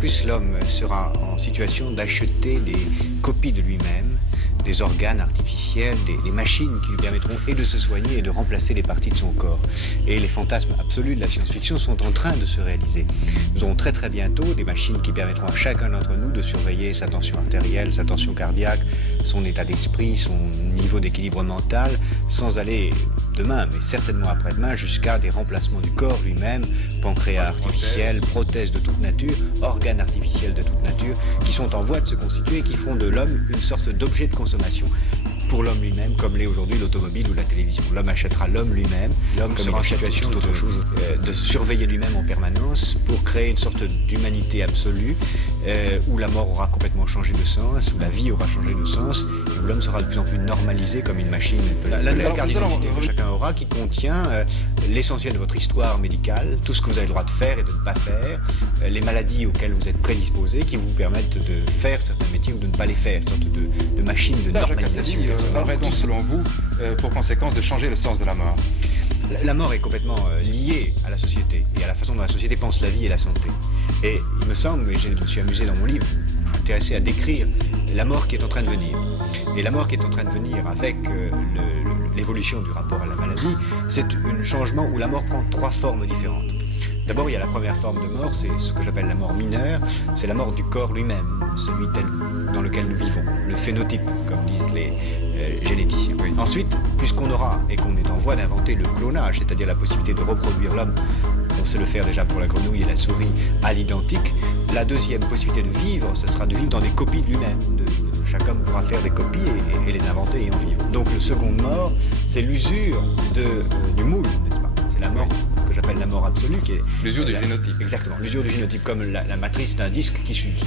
plus l'homme sera en situation d'acheter des copies de lui-même, des organes artificiels, des machines qui lui permettront et de se soigner et de remplacer les parties de son corps. Et les fantasmes absolus de la science-fiction sont en train de se réaliser. Nous aurons très très bientôt des machines qui permettront à chacun d'entre nous de surveiller sa tension artérielle, sa tension cardiaque, son état d'esprit, son niveau d'équilibre mental, sans aller demain, mais certainement après-demain, jusqu'à des remplacements du corps lui-même, pancréas artificiel, prothèses de toute nature, organes artificiels de toute nature, qui sont en voie de se constituer et qui font de l'homme une sorte d'objet de consommation pour l'homme lui-même, comme l'est aujourd'hui l'automobile ou la télévision. L'homme achètera l'homme lui-même, l'homme sera en situation de surveiller lui-même en permanence pour créer une sorte d'humanité absolue, où la mort aura complètement changé de sens, où la vie aura changé de sens, et où l'homme sera de plus en plus normalisé comme une machine. La nouvelle carte d'identité que chacun aura, qui contient l'essentiel de votre histoire médicale, tout ce que vous avez le droit de faire et de ne pas faire, les maladies auxquelles vous êtes prédisposé, qui vous permettent de faire certains métiers ou de ne pas les faire, une sorte de machine de normalisation. Aurait donc, selon vous, pour conséquence de changer le sens de la mort? La mort est complètement liée à la société et à la façon dont la société pense la vie et la santé. Et il me semble, et je me suis amusé dans mon livre, intéressé à décrire la mort qui est en train de venir. Et la mort qui est en train de venir avec l'évolution du rapport à la maladie, c'est un changement où la mort prend trois formes différentes. D'abord, il y a la première forme de mort, c'est ce que j'appelle la mort mineure, c'est la mort du corps lui-même, celui tel dans lequel nous vivons, le phénotype, comme disent les généticiens. Oui. Ensuite, puisqu'on aura, et qu'on est en voie d'inventer le clonage, c'est-à-dire la possibilité de reproduire l'homme, on sait le faire déjà pour la grenouille et la souris, à l'identique, la deuxième possibilité de vivre, ce sera de vivre dans des copies de lui-même. Chaque homme pourra faire des copies et les inventer et en vivre. Donc le second mort, c'est l'usure du moule, n'est-ce pas? C'est la mort que j'appelle la mort absolue, qui est l'usure du génotype. Exactement, l'usure du génotype, comme la matrice d'un disque qui s'use.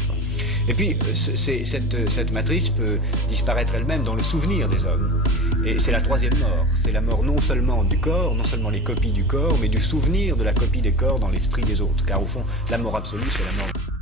Et puis, cette matrice peut disparaître elle-même dans le souvenir des hommes. Et c'est la troisième mort. C'est la mort non seulement du corps, non seulement les copies du corps, mais du souvenir de la copie des corps dans l'esprit des autres. Car au fond, la mort absolue, c'est la mort...